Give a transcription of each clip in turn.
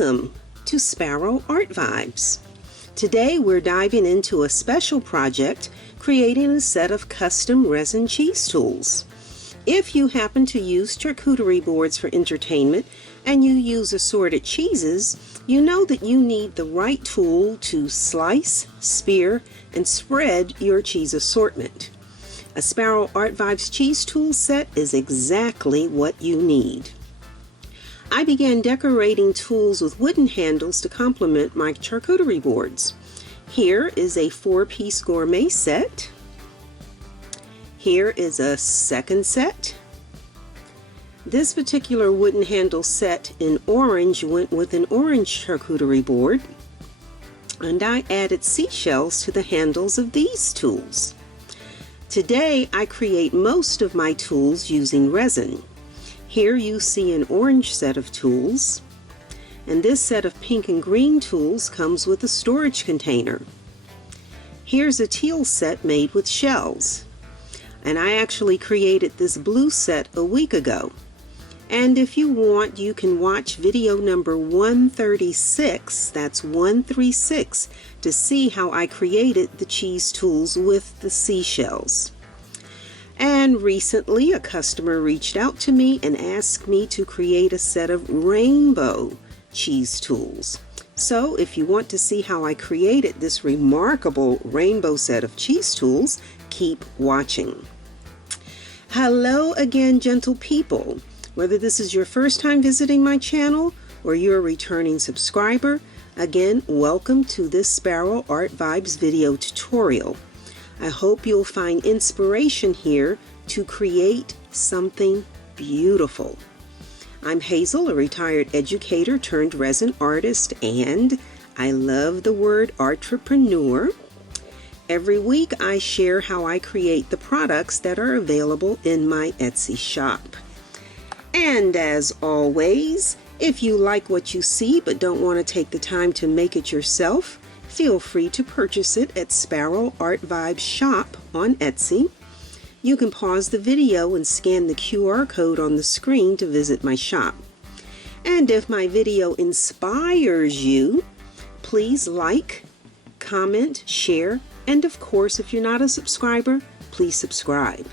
Welcome to Sparrow Art Vibes. Today we're diving into a special project, creating a set of custom resin cheese tools. If you happen to use charcuterie boards for entertainment and you use assorted cheeses, you know that you need the right tool to slice, spear, and spread your cheese assortment. A Sparrow Art Vibes cheese tool set is exactly what you need. I began decorating tools with wooden handles to complement my charcuterie boards. Here is a 4-piece gourmet set. Here is a second set. This particular wooden handle set in orange went with an orange charcuterie board, and I added seashells to the handles of these tools. Today I create most of my tools using resin. Here you see an orange set of tools, and this set of pink and green tools comes with a storage container. Here's a teal set made with shells, and I actually created this blue set a week ago. And if you want, you can watch video number 136, that's 136, to see how I created the cheese tools with the seashells. And recently a customer reached out to me and asked me to create a set of rainbow cheese tools. So if you want to see how I created this remarkable rainbow set of cheese tools, keep watching. Hello again, gentle people. Whether this is your first time visiting my channel or you're a returning subscriber, again, welcome to this Sparrow Art Vibes video tutorial. I hope you'll find inspiration here to create something beautiful. I'm Hazel, a retired educator turned resin artist, and I love the word entrepreneur. Every week I share how I create the products that are available in my Etsy shop. And as always, if you like what you see but don't want to take the time to make it yourself, feel free to purchase it at Sparrow Art Vibes Shop on Etsy. You can pause the video and scan the QR code on the screen to visit my shop. And if my video inspires you, please like, comment, share, and of course, if you're not a subscriber, please subscribe.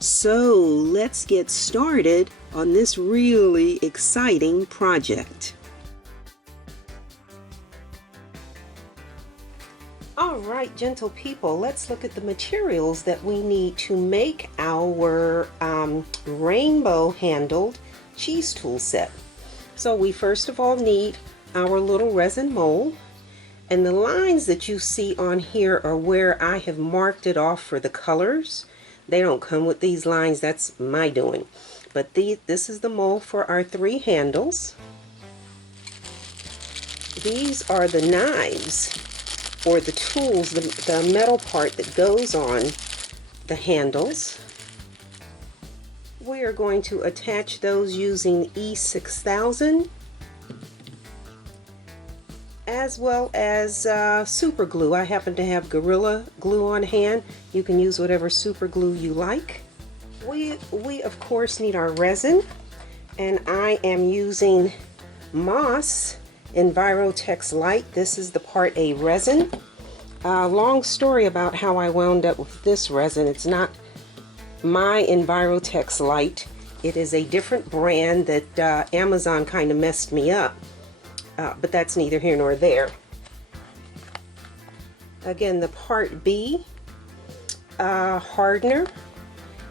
So let's get started on this really exciting project. Alright, gentle people, let's look at the materials that we need to make our rainbow handled cheese tool set. So we first of all need our little resin mold, and the lines that you see on here are where I have marked it off for the colors. They don't come with these lines, that's my doing. But this is the mold for our 3 handles. These are the knives, or the tools, the metal part that goes on the handles. We are going to attach those using E6000, as well as super glue. I happen to have Gorilla Glue on hand. You can use whatever super glue you like. We of course need our resin, and I am using Moss Envirotex Light. This is the Part A resin. Long story about how I wound up with this resin. It's not my Envirotex Light. It is a different brand that Amazon kind of messed me up. But that's neither here nor there. Again, the Part B hardener.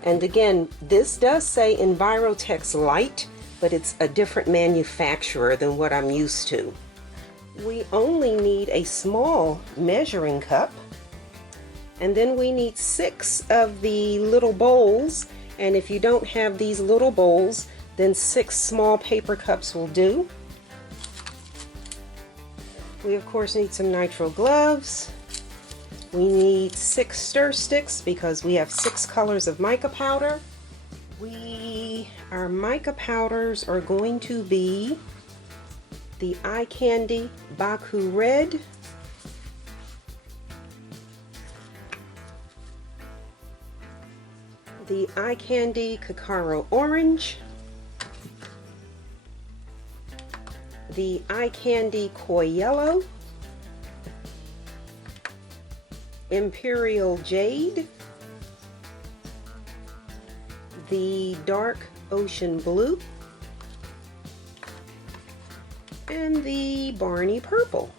And again, this does say Envirotex Light, but it's a different manufacturer than what I'm used to. We only need a small measuring cup, and then we need 6 of the little bowls, and if you don't have these little bowls, then 6 small paper cups will do. We of course need some nitrile gloves. We need 6 stir sticks because we have 6 colors of mica powder. Our mica powders are going to be the Eye Candy Baku Red, the Eye Candy Kakaro Orange, the Eye Candy Koi Yellow, Imperial Jade, the Dark Ocean Blue, and the Barney Purple.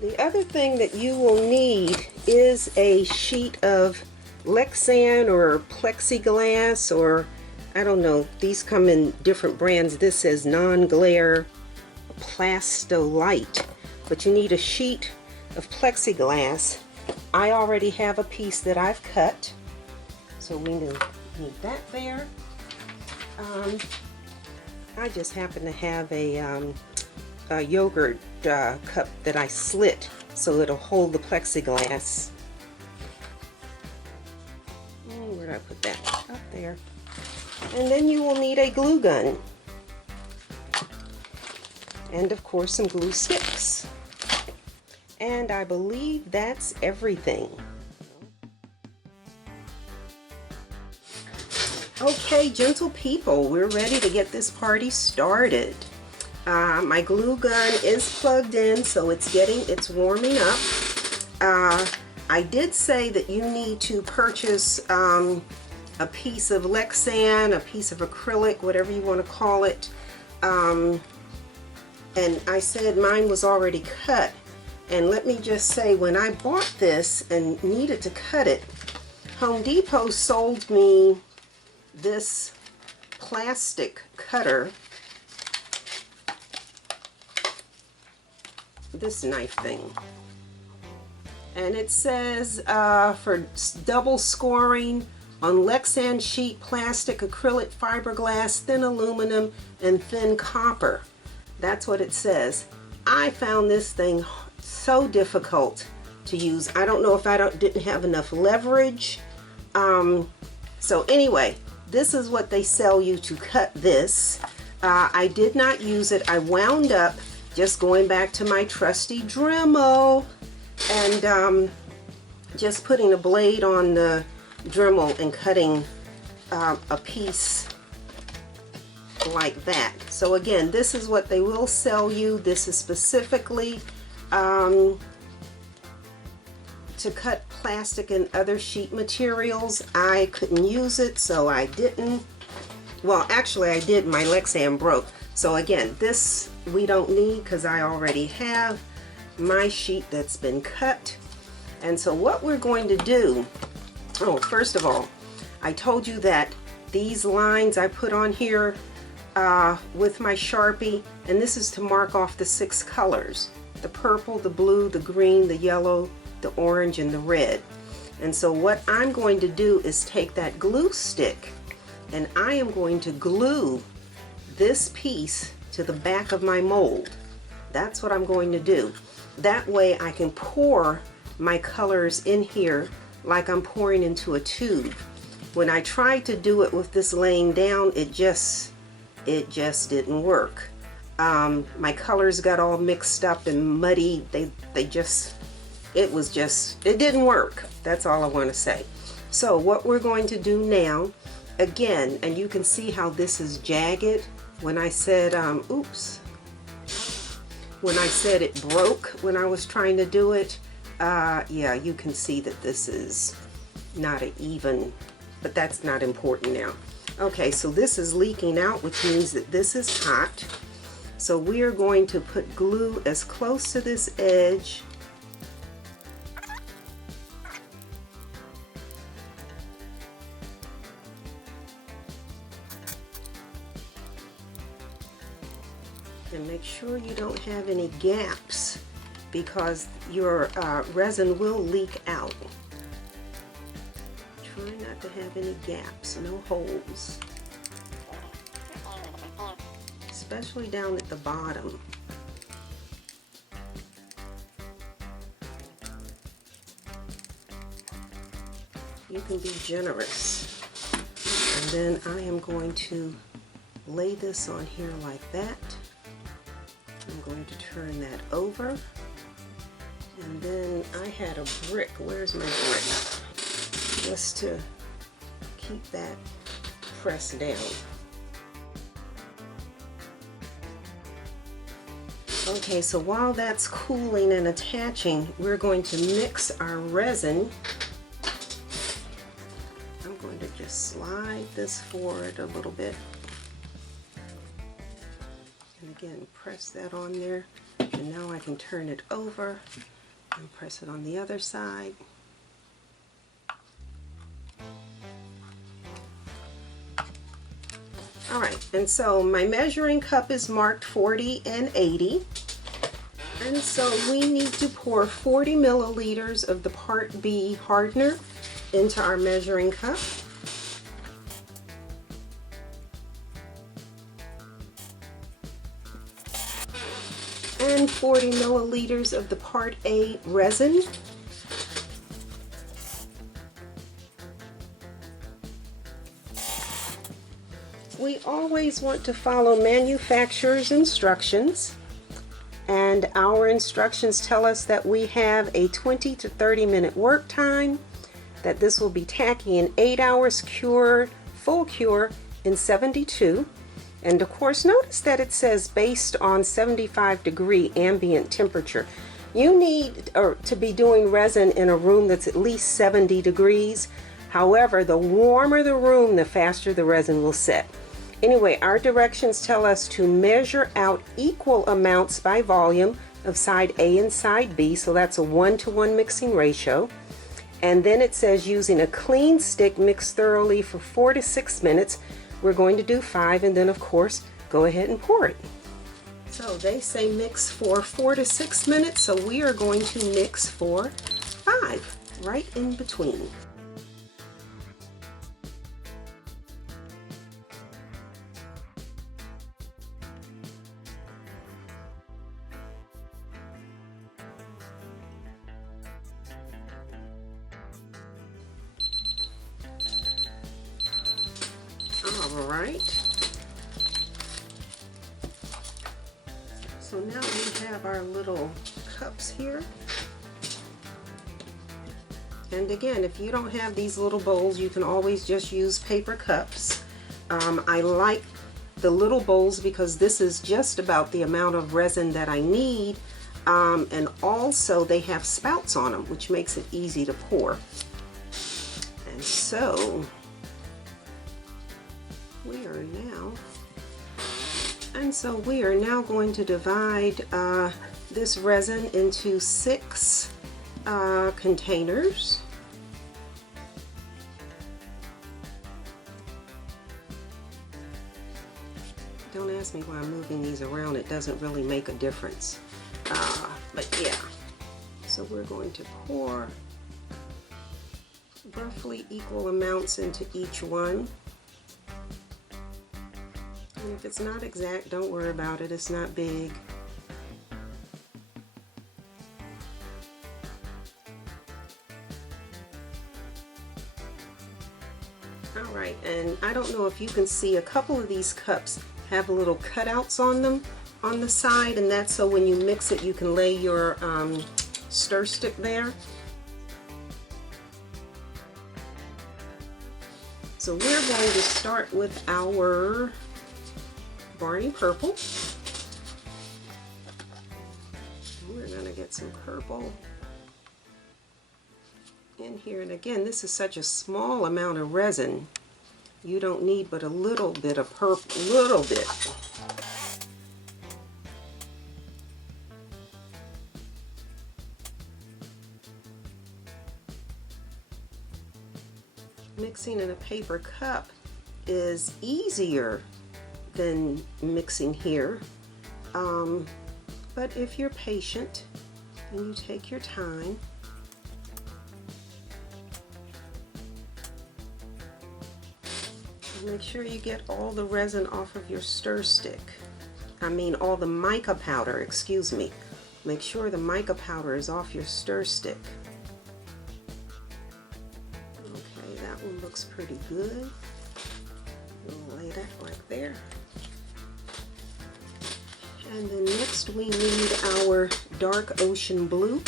The other thing that you will need is a sheet of Lexan or plexiglass, or I don't know, these come in different brands. This says non-glare Plastolite, but you need a sheet of plexiglass. I already have a piece that I've cut, so we need that there. I just happen to have a yogurt cup that I slit so it'll hold the plexiglass. Where did I put that? Up there. And then you will need a glue gun. And of course some glue sticks. And I believe that's everything. Okay, gentle people, we're ready to get this party started. My glue gun is plugged in, so it's warming up. I did say that you need to purchase a piece of Lexan, a piece of acrylic, whatever you want to call it. And I said mine was already cut. And let me just say, when I bought this and needed to cut it, Home Depot sold me this plastic cutter, this knife thing, and it says for double scoring on Lexan sheet, plastic, acrylic, fiberglass, thin aluminum, and thin copper. That's what it says. I found this thing so difficult to use. I don't know if didn't have enough leverage. So anyway, this is what they sell you to cut this. I did not use it. I wound up just going back to my trusty Dremel and just putting a blade on the Dremel and cutting a piece like that. So again, this is what they will sell you. This is specifically to cut plastic and other sheet materials. I couldn't use it, so I didn't. Well, actually I did. My Lexan broke. So again, this we don't need because I already have my sheet that's been cut. And so what we're going to do, first of all, I told you that these lines I put on here with my Sharpie, and this is to mark off the 6 colors: the purple, the blue, the green, the yellow, the orange, and the red. And so what I'm going to do is take that glue stick and I am going to glue this piece to the back of my mold. That's what I'm going to do. That way I can pour my colors in here like I'm pouring into a tube. When I tried to do it with this laying down, it just didn't work. My colors got all mixed up and muddy. It didn't work. That's all I want to say. So what we're going to do now, again, and you can see how this is jagged. When I said, when I said it broke when I was trying to do it, yeah, you can see that this is not an even, but that's not important now. Okay, so this is leaking out, which means that this is hot. So we are going to put glue as close to this edge and make sure you don't have any gaps because your resin will leak out. Try not to have any gaps, no holes, especially down at the bottom. You can be generous. And then I am going to lay this on here like that. I'm going to turn that over. And then I had a brick. Where's my brick? Just to keep that pressed down. Okay, so while that's cooling and attaching, we're going to mix our resin. I'm going to just slide this forward a little bit. And again, press that on there. And now I can turn it over and press it on the other side. Alright, and so my measuring cup is marked 40 and 80. And so we need to pour 40 milliliters of the Part B hardener into our measuring cup. And 40 milliliters of the Part A resin. We always want to follow manufacturer's instructions, and our instructions tell us that we have a 20 to 30 minute work time, that this will be tacky in 8 hours, cure, full cure in 72. And of course, notice that it says based on 75-degree ambient temperature. You need to be doing resin in a room that's at least 70 degrees. However, the warmer the room, the faster the resin will set. Anyway, our directions tell us to measure out equal amounts by volume of side A and side B, so that's a 1-to-1 mixing ratio. And then it says using a clean stick, mix thoroughly for 4 to 6 minutes. We're going to do 5, and then of course, go ahead and pour it. So they say mix for 4 to 6 minutes, so we are going to mix for 5, right in between. All right. So now we have our little cups here. And again, if you don't have these little bowls, you can always just use paper cups. I like the little bowls because this is just about the amount of resin that I need. And also they have spouts on them, which makes it easy to pour. And so we are now going to divide this resin into 6 containers. Don't ask me why I'm moving these around. It doesn't really make a difference. But yeah, so we're going to pour roughly equal amounts into each one. And if it's not exact, don't worry about it. It's not big. Alright, and I don't know if you can see, a couple of these cups have little cutouts on them on the side, and that's so when you mix it, you can lay your stir stick there. So we're going to start with our Barney purple. We're going to get some purple in here, and again, this is such a small amount of resin. You don't need but a little bit of purple, little bit. Mixing in a paper cup is easier than mixing here, but if you're patient and you take your time, make sure you get all the resin off of your stir stick. I mean all the mica powder, excuse me. Make sure the mica powder is off your stir stick. Okay, that one looks pretty good. We'll lay that right there. And then next we need our dark ocean blue.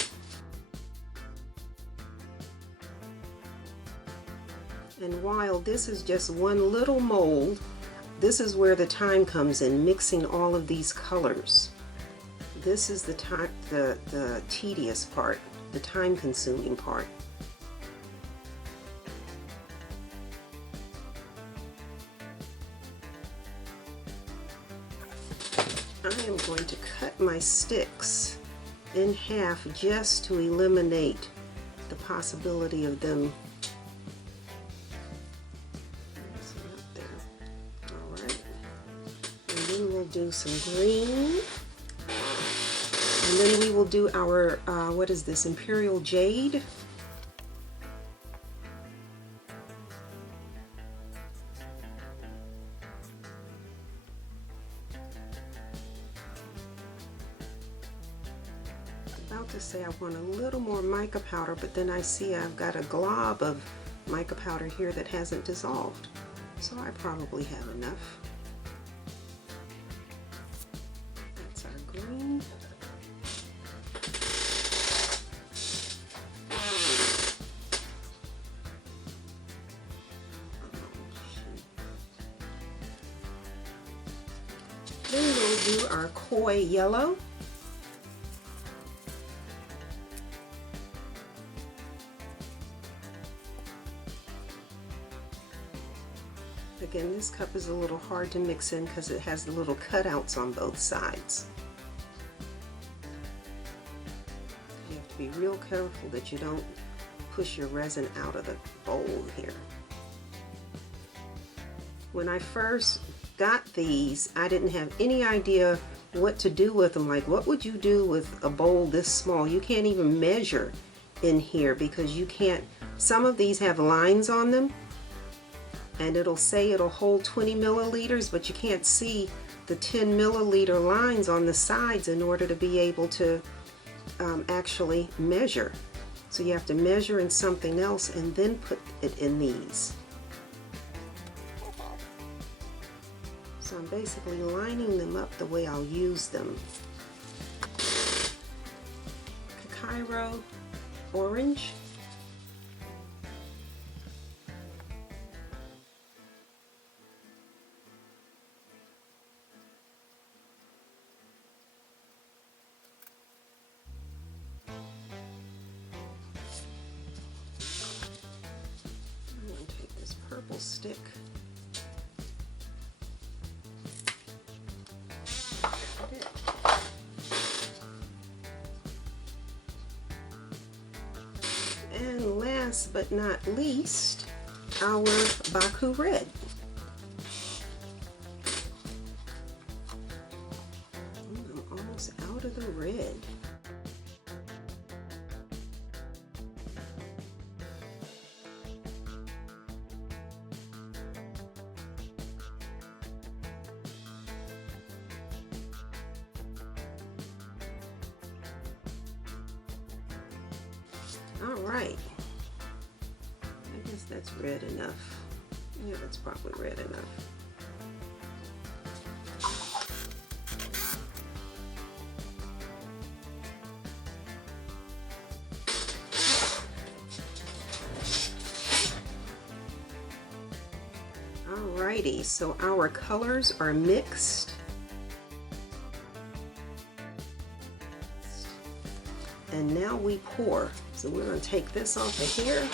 And while this is just one little mold, this is where the time comes in, mixing all of these colors. this is the tedious part, the time-consuming part. I am going to cut my sticks in half just to eliminate the possibility of them. All right, and then we'll do some green, and then we will do our what is this, Imperial Jade. To say I want a little more mica powder, but then I see I've got a glob of mica powder here that hasn't dissolved, so I probably have enough. That's our green. Then we'll do our koi yellow. Again, this cup is a little hard to mix in because it has the little cutouts on both sides. You have to be real careful that you don't push your resin out of the bowl here. When I first got these, I didn't have any idea what to do with them. Like, what would you do with a bowl this small? You can't even measure in here because you can't. Some of these have lines on them, and it'll say it'll hold 20 milliliters, but you can't see the 10 milliliter lines on the sides in order to be able to actually measure. So you have to measure in something else and then put it in these. So I'm basically lining them up the way I'll use them. Cairo orange. Purple stick. And last but not least, our Baku red. I'm almost out of the red. All right, I guess that's red enough. Yeah, that's probably red enough. Alrighty, so our colors are mixed. And now we pour. So we're going to take this off of here,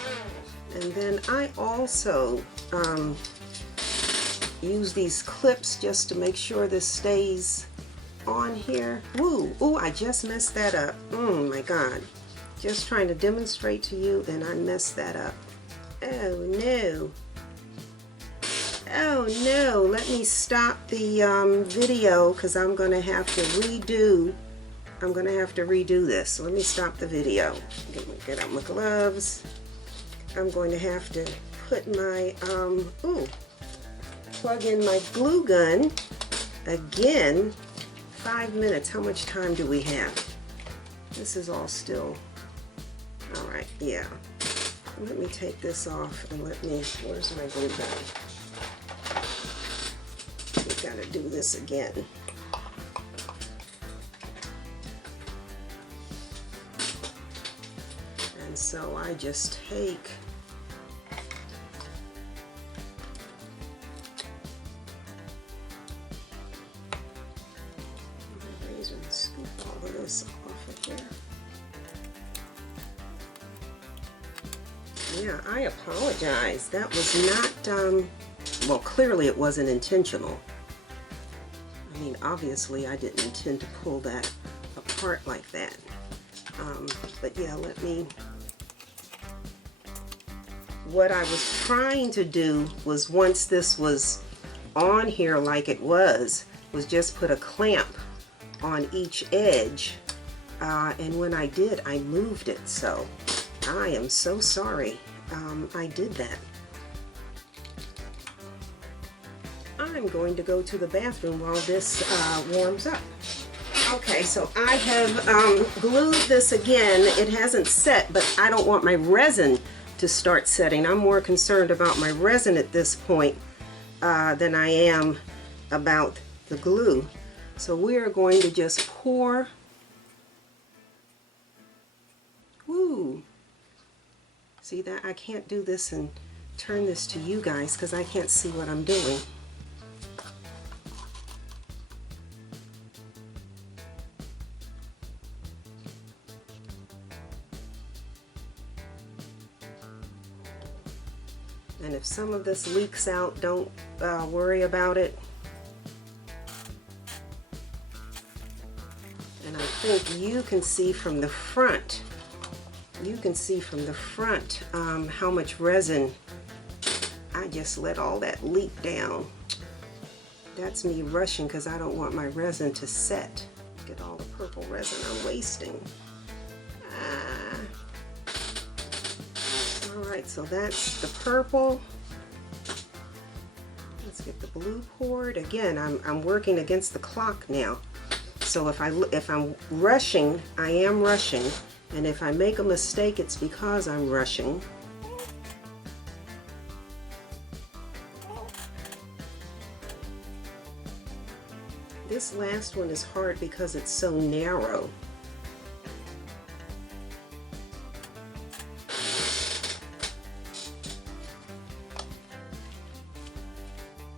and then I also use these clips just to make sure this stays on here. Woo! Oh, I just messed that up. Oh my God! Just trying to demonstrate to you, and I messed that up. Oh no! Oh no! Let me stop the video because I'm going to have to redo. I'm going to have to redo this. So let me stop the video. Get out my gloves. I'm going to have to put my, plug in my glue gun again. 5 minutes. How much time do we have? This is all still, all right, yeah. Let me take this off and where's my glue gun? We've got to do this again. And so I just take my razor and scoop all Yeah, I apologize. That was not, well, clearly it wasn't intentional. I mean, obviously I didn't intend to pull that apart like that. But yeah, what I was trying to do was, once this was on here like it was just put a clamp on each edge. And when I did, I moved it. So I am so sorry I did that. I'm going to go to the bathroom while this warms up. Okay, so I have glued this again. It hasn't set, but I don't want my resin to start setting. I'm more concerned about my resin at this point than I am about the glue. So we are going to just pour. Woo! See that? I can't do this and turn this to you guys because I can't see what I'm doing. And if some of this leaks out, don't worry about it. And I think you can see from the front, how much resin I just let all that leak down. That's me rushing because I don't want my resin to set. Look at all the purple resin I'm wasting. Alright, so that's the purple. Let's get the blue poured. Again, I'm working against the clock now. So if I'm rushing, I am rushing. And if I make a mistake, it's because I'm rushing. This last one is hard because it's so narrow.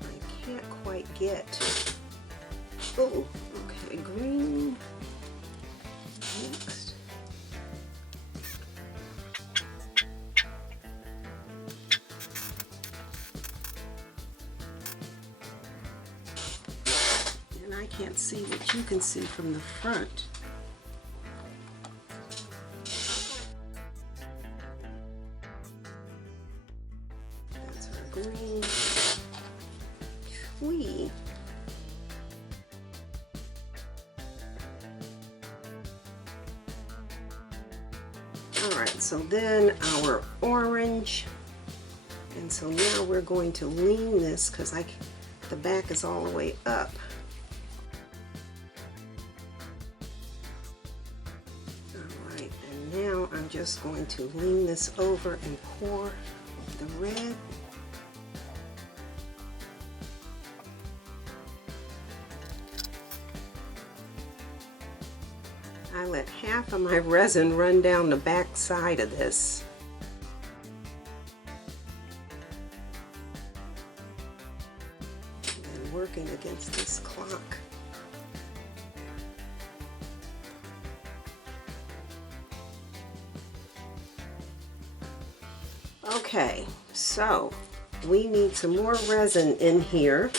I can't quite get. Oh, okay, green. Next. And I can't see what you can see from the front. That's our green. Wee. Alright, so then our orange, and so now we're going to lean this because the back is all the way up. Alright, and now I'm just going to lean this over and pour the red. I let half of my resin run down the back side of this. And working against this clock. Okay, so we need some more resin in here.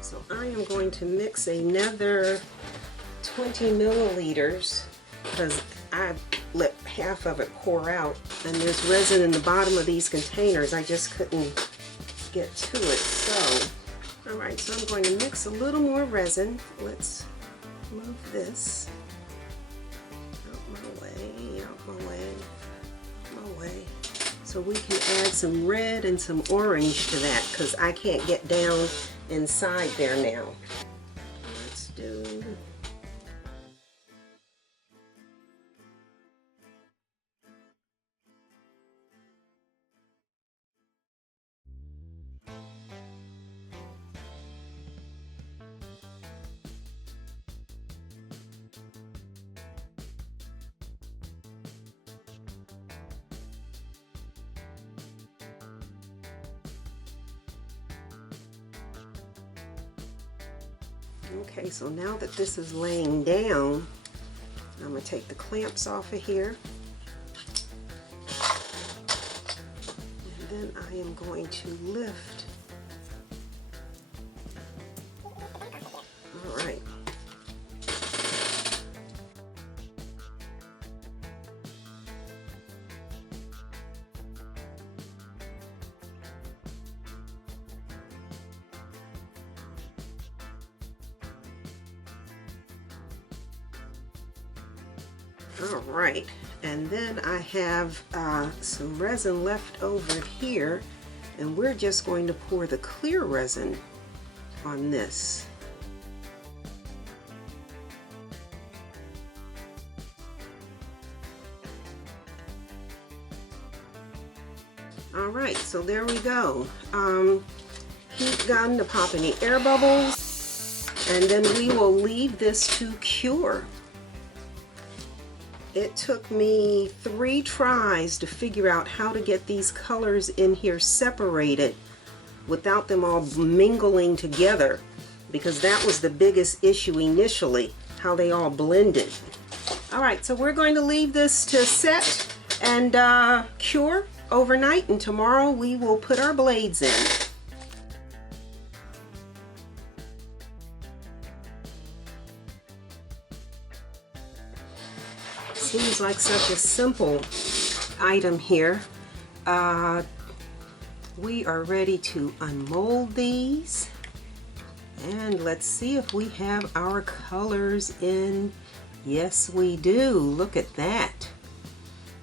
So I am going to mix another 20 milliliters because I let half of it pour out, and there's resin in the bottom of these containers. I just couldn't get to it. So, all right, so I'm going to mix a little more resin. Let's move this out my way, out my way, my way. So we can add some red and some orange to that because I can't get down inside there now. Let's do. Okay, so now that this is laying down, I'm going to take the clamps off of here. And then I am going to lift. All right. All right, and then I have some resin left over here, and we're just going to pour the clear resin on this. All right, so there we go. Heat gun to pop any air bubbles, and then we will leave this to cure. It took me 3 tries to figure out how to get these colors in here separated without them all mingling together, because that was the biggest issue initially, how they all blended. All right, so we're going to leave this to set and cure overnight, and tomorrow we will put our blades in. Seems like such a simple item here. We are ready to unmold these, and let's see if we have our colors in. Yes, we do. Look at that.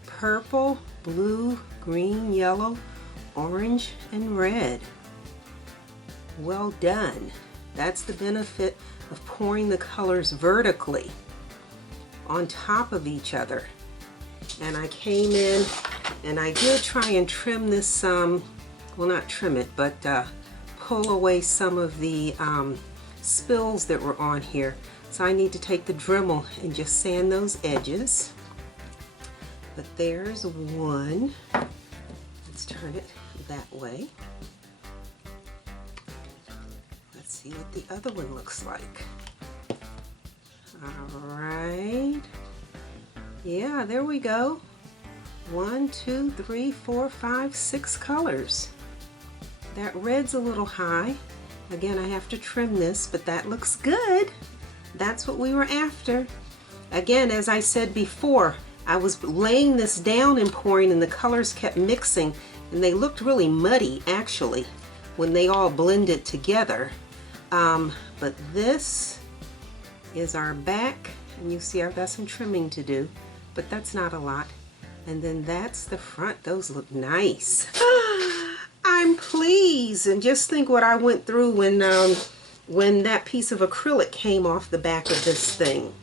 Purple, blue, green, yellow, orange, and red. Well done. That's the benefit of pouring the colors vertically on top of each other. And I came in and I did try and trim this, well, not trim it, but pull away some of the spills that were on here. So I need to take the Dremel and just sand those edges. But there's one. Let's turn it that way. Let's see what the other one looks like. All right. Yeah, there we go. 1, 2, 3, 4, 5, 6 colors. That red's a little high. Again, I have to trim this, but that looks good. That's what we were after. Again, as I said before, I was laying this down and pouring, and the colors kept mixing, and they looked really muddy actually when they all blended together. But this is our back, and you see I've got some trimming to do, but that's not a lot. And then that's the front. Those look nice. I'm pleased, and just think what I went through when that piece of acrylic came off the back of this thing.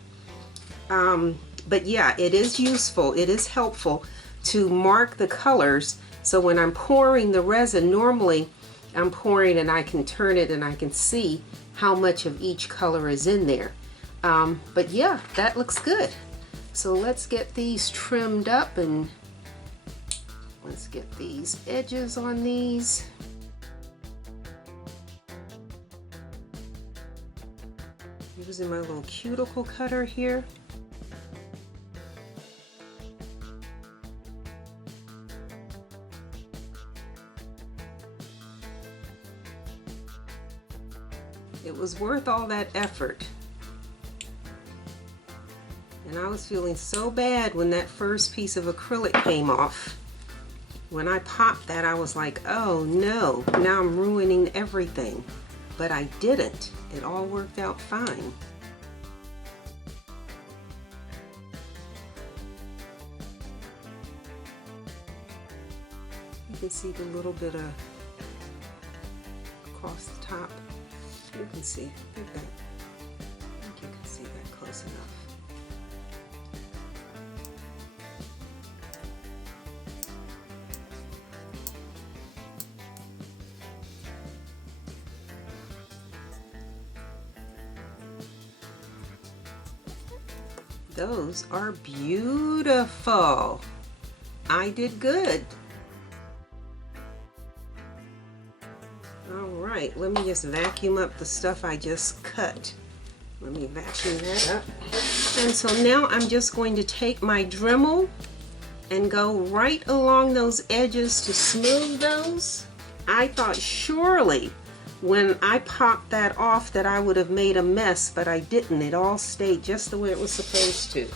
But yeah, it is useful, it is helpful to mark the colors, so when I'm pouring the resin, normally I'm pouring and I can turn it and I can see how much of each color is in there. But yeah, that looks good. So let's get these trimmed up, and let's get these edges on these. Using my little cuticle cutter here. It was worth all that effort. And I was feeling so bad when that first piece of acrylic came off. When I popped that, I was like, oh no, now I'm ruining everything. But I didn't. It all worked out fine. You can see the little bit of across the top. You can see, look at that. I think you can see that close enough. Those are beautiful. I did good. All right, let me just vacuum up the stuff I just cut. Let me vacuum that up. And so now I'm just going to take my Dremel and go right along those edges to smooth those. I thought surely when I popped that off that I would have made a mess, but I didn't. It all stayed just the way it was supposed to.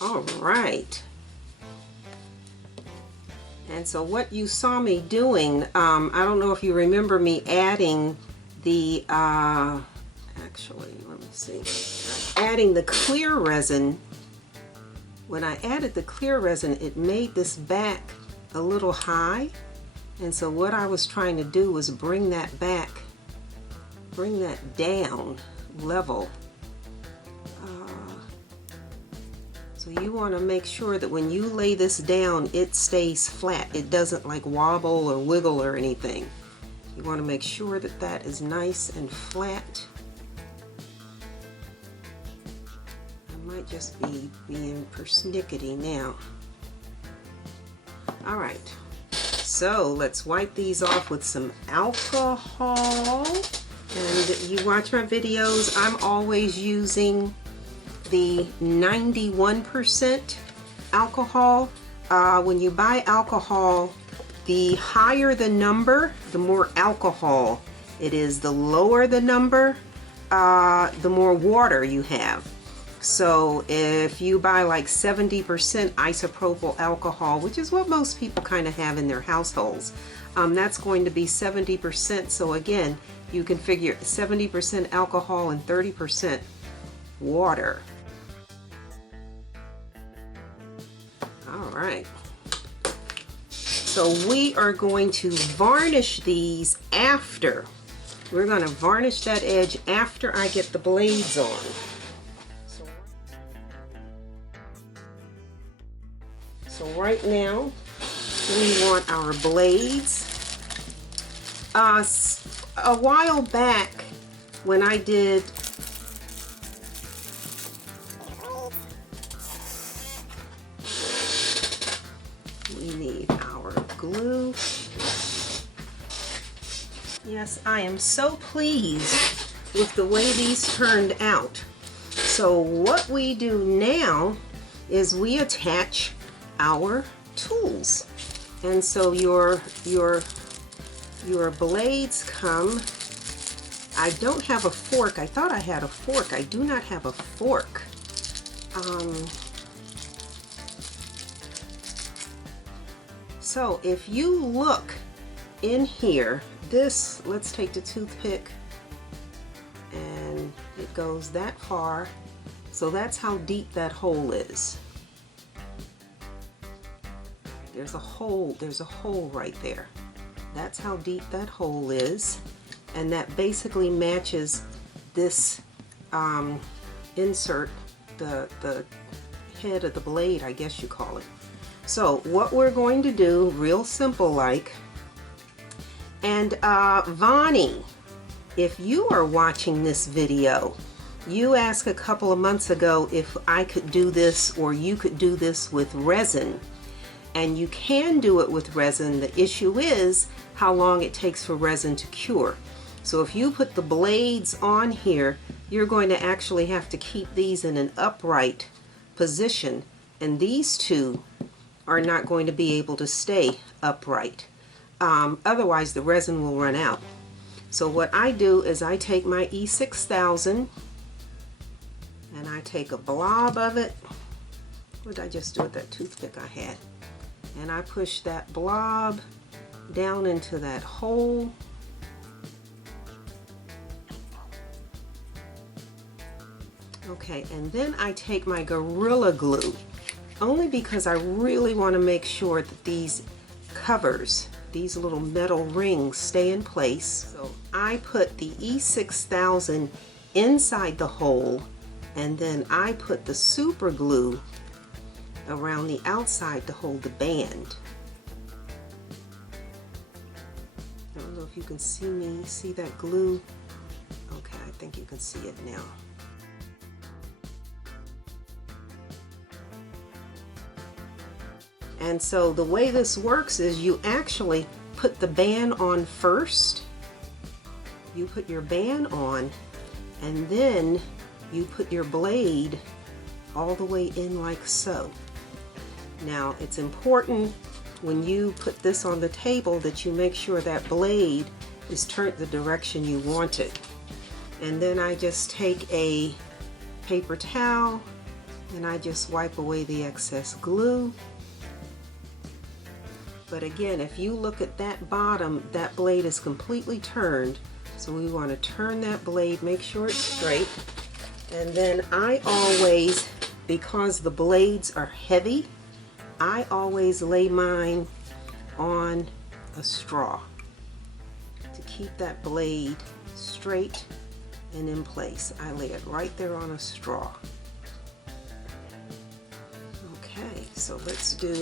All right. And so what you saw me doing, I don't know if you remember me adding the, actually, let me see, adding the clear resin. When I added the clear resin, it made this back a little high. And so what I was trying to do was bring that back, bring that down level. So you want to make sure that when you lay this down, it stays flat. It doesn't like wobble or wiggle or anything. You want to make sure that that is nice and flat. I might just be being persnickety now. All right. So let's wipe these off with some alcohol. And you watch my videos, I'm always using the 91% alcohol. When you buy alcohol, the higher the number, the more alcohol it is. The lower the number, the more water you have. So if you buy like 70% isopropyl alcohol, which is what most people kind of have in their households, that's going to be 70%. So again, you can figure 70% alcohol and 30% water. All right. So we are going to varnish these after. We're going to varnish that edge after I get the blades on. So right now, we want our blades. A while back, when I did we need our glue. Yes, I am so pleased with the way these turned out. So what we do now is we attach our tools. And so your blades come. I don't have a fork. I thought I had a fork. I do not have a fork. So if you look in here, this, let's take the toothpick, and it goes that far. So that's how deep that hole is. There's a hole right there. That's how deep that hole is. And that basically matches this insert, the head of the blade, I guess you call it. So what we're going to do, real simple like, and Vonnie, if you are watching this video, You asked a couple of months ago if I could do this or you could do this with resin. And you can do it with resin. The issue is how long it takes for resin to cure. So if you put the blades on here, you're going to actually have to keep these in an upright position. And these two are not going to be able to stay upright. Otherwise the resin will run out. So what I do is I take my E6000 and I take a blob of it. What did I just do with that toothpick I had? And I push that blob down into that hole. Okay, and then I take my Gorilla Glue, only because I really want to make sure that these covers, these little metal rings, stay in place. So I put the E6000 inside the hole, and then I put the super glue around the outside to hold the band. I don't know if you can see that glue. Okay, I think you can see it now. And so the way this works is you actually put the band on first. You put your band on, and then you put your blade all the way in like so. Now it's important when you put this on the table that you make sure that blade is turned the direction you want it. And then I just take a paper towel and I just wipe away the excess glue. But again, if you look at that bottom, that blade is completely turned. So we want to turn that blade, make sure it's straight. And then I always, because the blades are heavy, I always lay mine on a straw to keep that blade straight and in place. I lay it right there on a straw. Okay, so let's do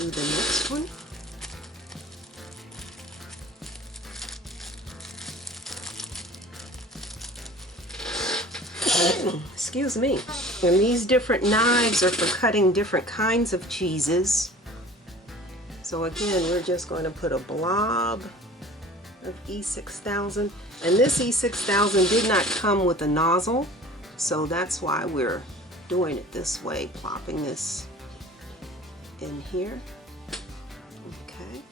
the next one. Excuse me. And these different knives are for cutting different kinds of cheeses. So again, we're just going to put a blob of E6000. And this E6000 did not come with a nozzle, so that's why we're doing it this way, plopping this in here. Okay.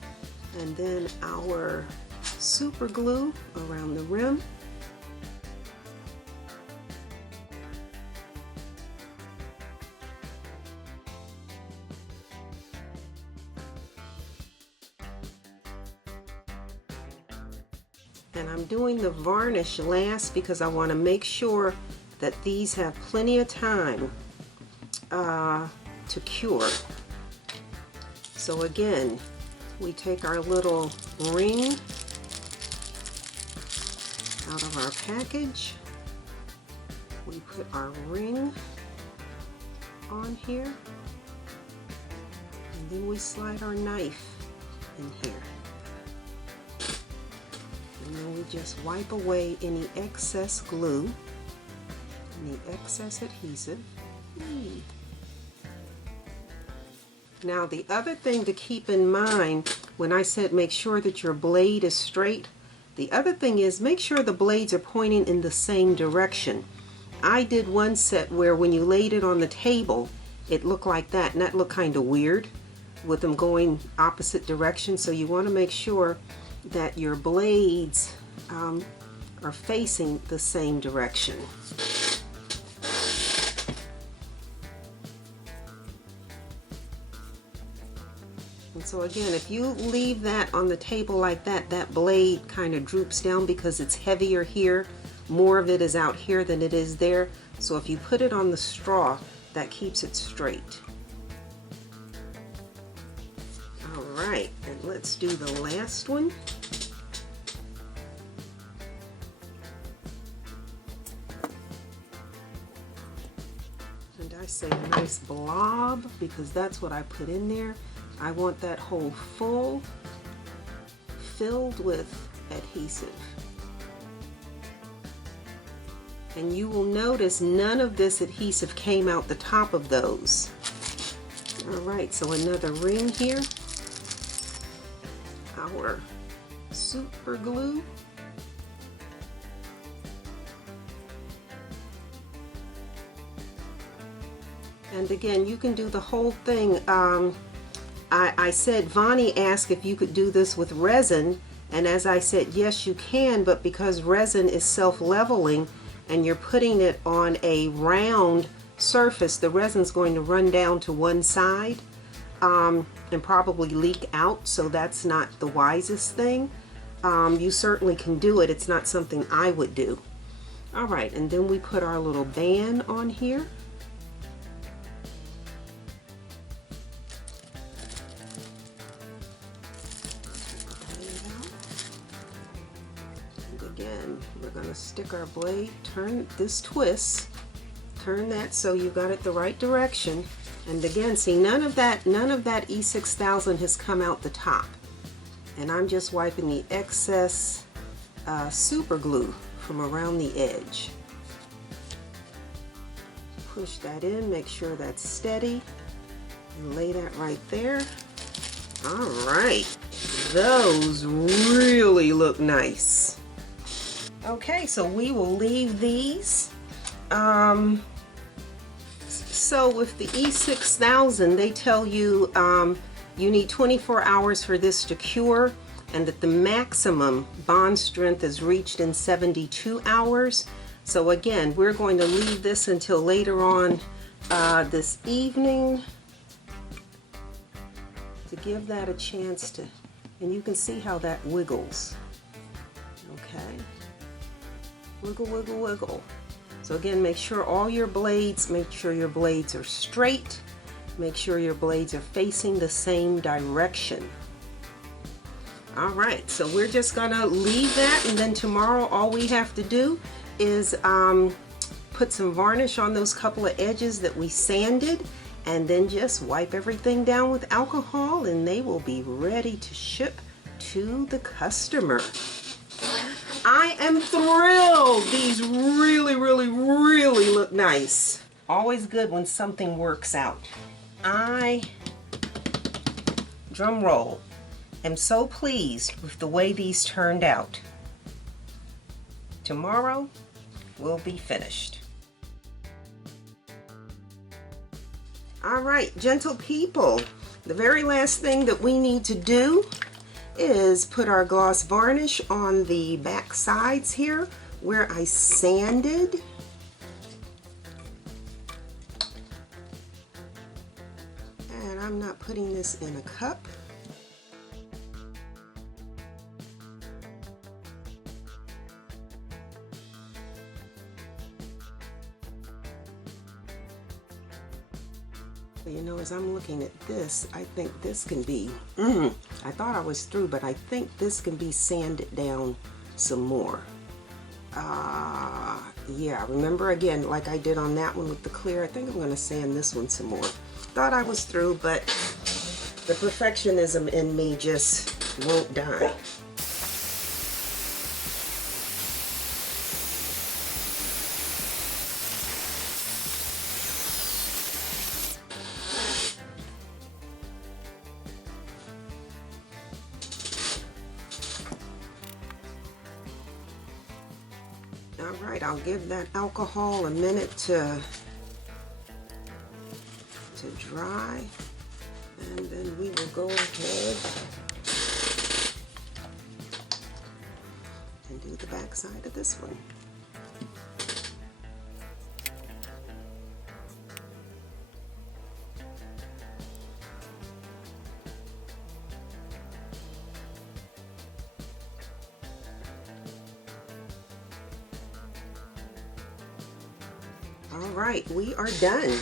And then our super glue around the rim. And I'm doing the varnish last because I want to make sure that these have plenty of time to cure. So again, we take our little ring out of our package. We put our ring on here, and then we slide our knife in here. And then we just wipe away any excess glue, any excess adhesive. Now the other thing to keep in mind when I said make sure that your blade is straight, the other thing is make sure the blades are pointing in the same direction. I did one set where when you laid it on the table, it looked like that, and that looked kind of weird with them going opposite directions. So you want to make sure that your blades are facing the same direction. And so again, if you leave that on the table like that, that blade kind of droops down because it's heavier here. More of it is out here than it is there. So if you put it on the straw, that keeps it straight. All right, and let's do the last one. And I say a nice blob because that's what I put in there. I want that hole filled with adhesive. And you will notice none of this adhesive came out the top of those. All right, so another ring here. Our super glue. And again, you can do the whole thing. I said, Vonnie asked if you could do this with resin, and as I said, yes you can, but because resin is self-leveling and you're putting it on a round surface, the resin's going to run down to one side and probably leak out, so that's not the wisest thing. You certainly can do it, it's not something I would do. Alright, and then we put our little band on here. Again, we're going to stick our blade, turn this twist, turn that so you got it the right direction. And again, see, none of that E6000 has come out the top. And I'm just wiping the excess super glue from around the edge. Push that in, make sure that's steady, and lay that right there. All right, those really look nice. Okay, so we will leave these. So with the E6000, they tell you you need 24 hours for this to cure, and that the maximum bond strength is reached in 72 hours. So again, we're going to leave this until later on this evening to give that a chance to, and you can see how that wiggles. Okay. Wiggle, wiggle, wiggle. So again, make sure your blades are straight. Make sure your blades are facing the same direction. All right, so we're just gonna leave that, and then tomorrow all we have to do is put some varnish on those couple of edges that we sanded, and then just wipe everything down with alcohol, and they will be ready to ship to the customer. I am thrilled. These really, really, really look nice. Always good when something works out. I, drum roll, am so pleased with the way these turned out. Tomorrow will be finished. All right, gentle people, the very last thing that we need to do is put our gloss varnish on the back sides here where I sanded. And I'm not putting this in a cup. You know, as I'm looking at this, I think this can be, I thought I was through, but I think this can be sanded down some more. Yeah, remember again, like I did on that one with the clear, I think I'm going to sand this one some more. Thought I was through, but the perfectionism in me just won't die. Alright, I'll give that alcohol a minute to dry, and then we will go ahead and do the back side of this one. All right, we are done.